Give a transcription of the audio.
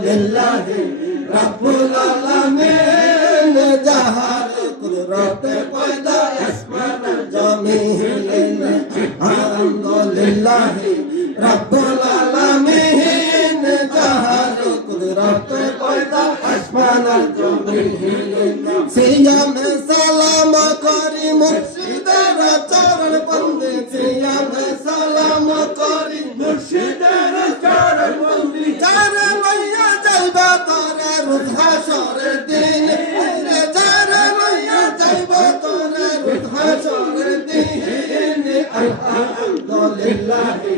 লিল্লাহি রাব্বুল আলামিন যাহার কুদরতে পয়দা আসমান জমিন আলহামদুলিল্লাহি রাব্বুল আলামিন যাহার কুদরতে পয়দা আসমান জমিন সিয়ামে সালাম করি মুর্শিদের চরণ বন্দে সিয়ামে সালাম করি মুর্শিদের চরণ বন্দে যারে লইয়া যাইবা তোরে রুদ হাসরের দিন রে যারে লইয়া যাইবা তোরে রুদ হাসরের দিন আলহামদুলিল্লাহি